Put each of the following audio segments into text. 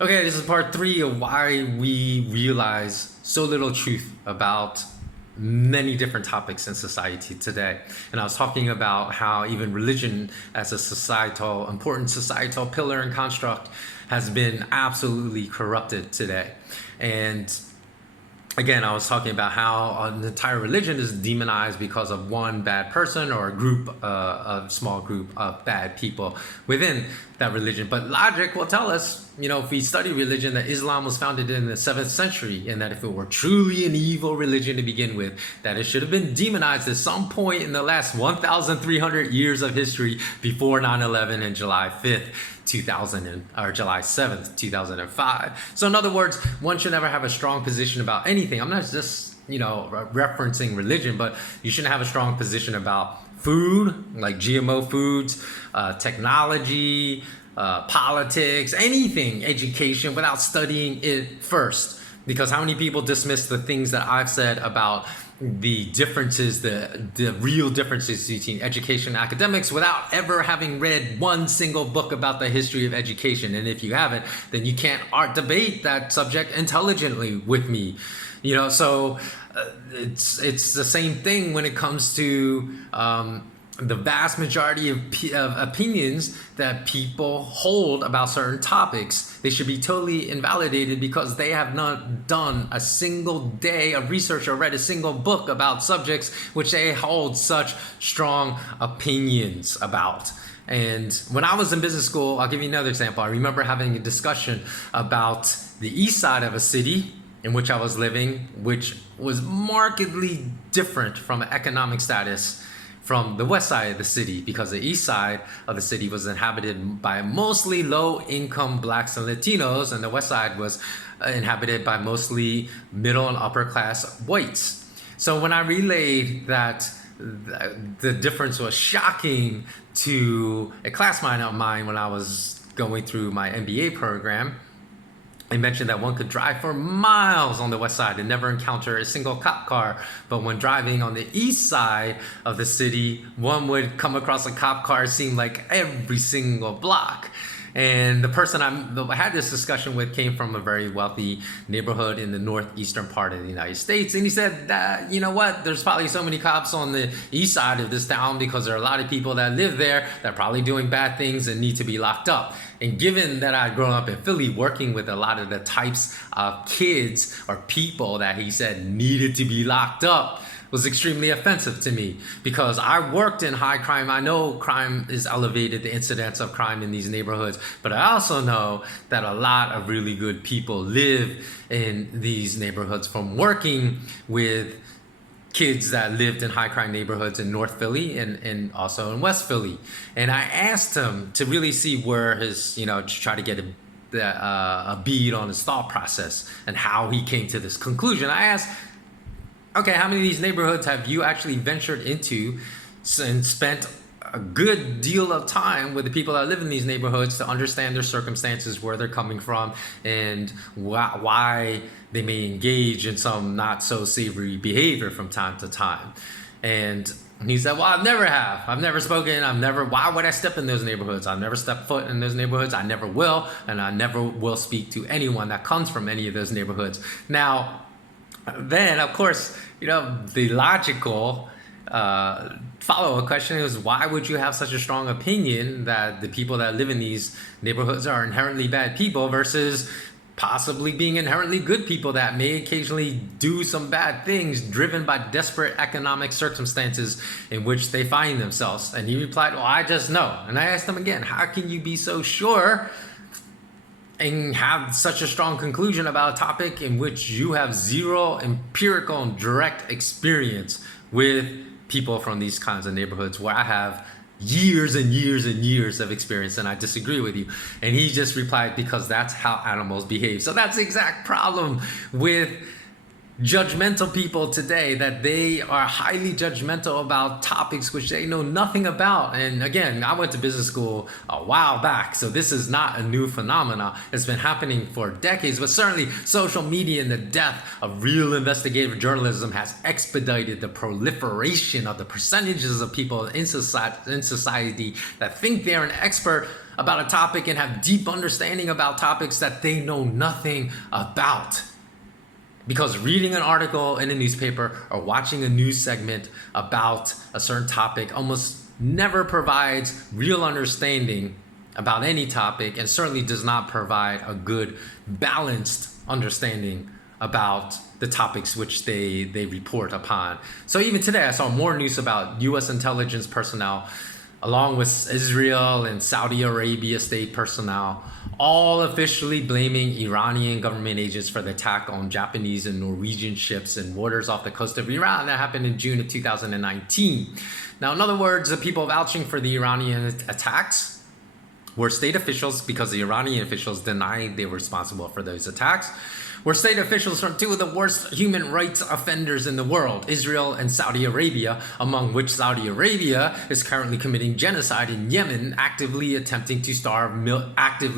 Okay, this is part three of why we realize so little truth about many different topics in society today. And I was talking about how even religion as a important societal pillar and construct has been absolutely corrupted today. And again, I was talking about how an entire religion is demonized because of one bad person or a small group of bad people within that religion. But logic will tell us, if we study religion, that Islam was founded in the 7th century, and that if it were truly an evil religion to begin with, that it should have been demonized at some point in the last 1,300 years of history before 9/11 and July 5th. July 7th, 2005. So in other words, one should never have a strong position about anything. I'm not just, referencing religion, but you shouldn't have a strong position about food, like GMO foods, technology, politics, anything, education, without studying it first. Because how many people dismiss the things that I've said about the differences, the real differences between education and academics without ever having read one single book about the history of education? And if you haven't, then you can't debate that subject intelligently with me. So it's the same thing when it comes to the vast majority of opinions that people hold about certain topics. They should be totally invalidated because they have not done a single day of research or read a single book about subjects which they hold such strong opinions about. And when I was in business school, I'll give you another example. I remember having a discussion about the east side of a city in which I was living, which was markedly different from an economic status from the west side of the city, because the east side of the city was inhabited by mostly low-income blacks and Latinos, and the west side was inhabited by mostly middle and upper-class whites. So when I relayed that the difference was shocking to a classmate of mine when I was going through my MBA program, I mentioned that one could drive for miles on the west side and never encounter a single cop car. But when driving on the east side of the city, one would come across a cop car, seemed like every single block. And the person I had this discussion with came from a very wealthy neighborhood in the northeastern part of the United States. And he said that, there's probably so many cops on the east side of this town because there are a lot of people that live there that are probably doing bad things and need to be locked up. And given that I'd grown up in Philly working with a lot of the types of kids or people that he said needed to be locked up, was extremely offensive to me, because I worked in high crime. I know crime is elevated, the incidence of crime in these neighborhoods, but I also know that a lot of really good people live in these neighborhoods from working with kids that lived in high crime neighborhoods in North Philly and also in West Philly. And I asked him to really see where his, to try to get a bead on his thought process and how he came to this conclusion. I asked, okay, how many of these neighborhoods have you actually ventured into and spent a good deal of time with the people that live in these neighborhoods to understand their circumstances, where they're coming from, and why they may engage in some not so savory behavior from time to time? And he said, well, I've never spoken. Why would I step in those neighborhoods? I've never stepped foot in those neighborhoods. I never will. And I never will speak to anyone that comes from any of those neighborhoods. Now, then, of course, the logical follow-up question is, why would you have such a strong opinion that the people that live in these neighborhoods are inherently bad people versus possibly being inherently good people that may occasionally do some bad things driven by desperate economic circumstances in which they find themselves? And he replied, well, I just know. And I asked him again, how can you be so sure and have such a strong conclusion about a topic in which you have zero empirical and direct experience with people from these kinds of neighborhoods, where I have years and years and years of experience, and I disagree with you? And he just replied, because that's how animals behave. So that's the exact problem with judgmental people today, that they are highly judgmental about topics which they know nothing about. And again, I went to business school a while back, so this is not a new phenomena. It's been happening for decades, but certainly social media and the death of real investigative journalism has expedited the proliferation of the percentages of people in society that think they're an expert about a topic and have deep understanding about topics that they know nothing about. Because reading an article in a newspaper or watching a news segment about a certain topic almost never provides real understanding about any topic, and certainly does not provide a good balanced understanding about the topics which they report upon. So even today I saw more news about US intelligence personnel along with Israel and Saudi Arabia state personnel, all officially blaming Iranian government agents for the attack on Japanese and Norwegian ships in waters off the coast of Iran that happened in June of 2019. Now, in other words, the people vouching for the Iranian attacks were state officials, because the Iranian officials denied they were responsible for those attacks, were state officials from two of the worst human rights offenders in the world, Israel and Saudi Arabia, among which Saudi Arabia is currently committing genocide in Yemen, actively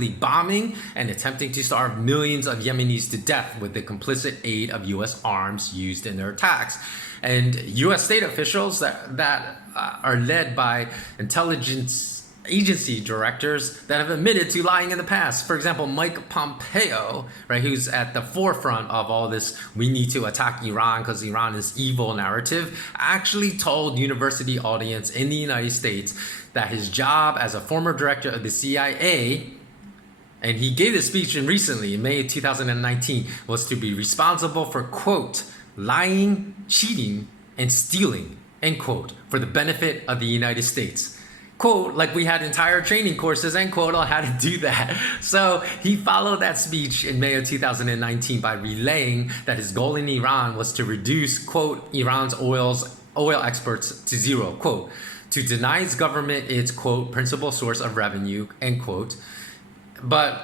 bombing and attempting to starve millions of Yemenis to death with the complicit aid of U.S. arms used in their attacks. And U.S. state officials that are led by intelligence agency directors that have admitted to lying in the past. For example, Mike Pompeo, right, who's at the forefront of all this "we need to attack Iran because Iran is evil" narrative, actually told university audience in the United States that his job as a former director of the CIA, and he gave this speech recently in May 2019, was to be responsible for, quote, lying, cheating, and stealing, end quote, for the benefit of the United States. Quote, like we had entire training courses, end quote, on how to do that. So he followed that speech in May of 2019 by relaying that his goal in Iran was to reduce, quote, Iran's oil exports to zero, quote, to deny its government its, quote, principal source of revenue, end quote. But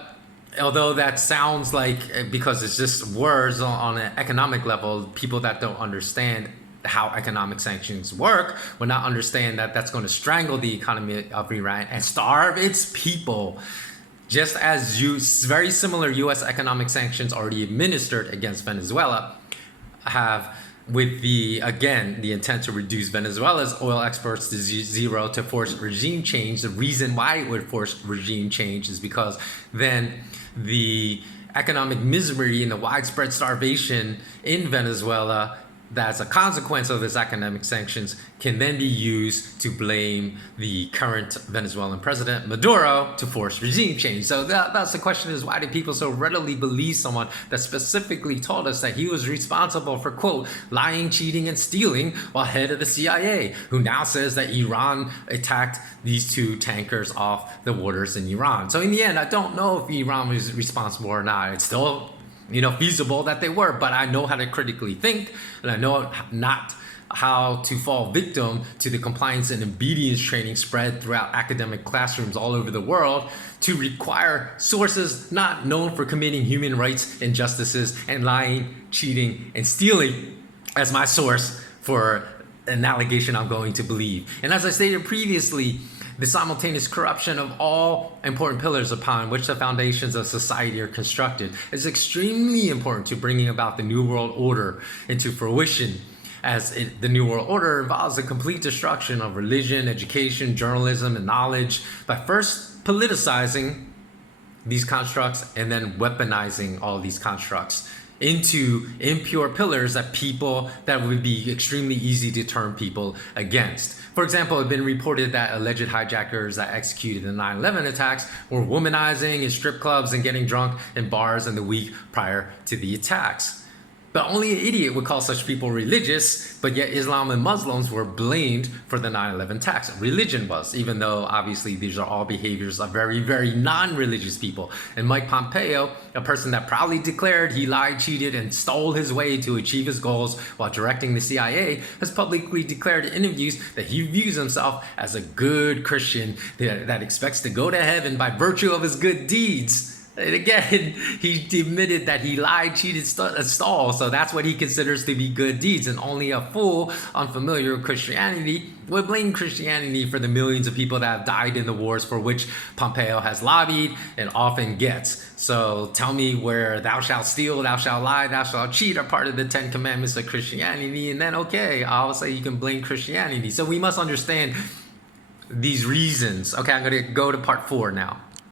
although that sounds like, because it's just words on an economic level, people that don't understand how economic sanctions work will not understand that that's going to strangle the economy of Iran and starve its people. Just as very similar U.S. economic sanctions already administered against Venezuela have, with the intent to reduce Venezuela's oil exports to zero to force regime change. The reason why it would force regime change is because then the economic misery and the widespread starvation in Venezuela that's a consequence of this economic sanctions can then be used to blame the current Venezuelan president, Maduro, to force regime change. So that's the question, is why do people so readily believe someone that specifically told us that he was responsible for, quote, lying, cheating, and stealing while head of the CIA, who now says that Iran attacked these two tankers off the waters in Iran. So in the end, I don't know if Iran was responsible or not. It's still feasible that they were, but I know how to critically think, and I know not how to fall victim to the compliance and obedience training spread throughout academic classrooms all over the world to require sources not known for committing human rights injustices and lying, cheating, and stealing as my source for an allegation I'm going to believe. And as I stated previously, the simultaneous corruption of all important pillars upon which the foundations of society are constructed is extremely important to bringing about the New World Order into fruition, as the New World Order involves the complete destruction of religion, education, journalism, and knowledge by first politicizing these constructs and then weaponizing all these constructs into impure pillars that would be extremely easy to turn people against. For example, it had been reported that alleged hijackers that executed the 9/11 attacks were womanizing in strip clubs and getting drunk in bars in the week prior to the attacks. But only an idiot would call such people religious, but yet Islam and Muslims were blamed for the 9/11 attacks. Religion was, even though obviously these are all behaviors of very, very non-religious people. And Mike Pompeo, a person that proudly declared he lied, cheated, and stole his way to achieve his goals while directing the CIA, has publicly declared in interviews that he views himself as a good Christian that expects to go to heaven by virtue of his good deeds. And again, he admitted that he lied, cheated, stole. So that's what he considers to be good deeds. And only a fool, unfamiliar with Christianity, would blame Christianity for the millions of people that have died in the wars for which Pompeo has lobbied and often gets. So tell me where thou shalt steal, thou shalt lie, thou shalt cheat are part of the 10 Commandments of Christianity. And then, okay, I'll say you can blame Christianity. So we must understand these reasons. Okay, I'm going to go to part 4 now.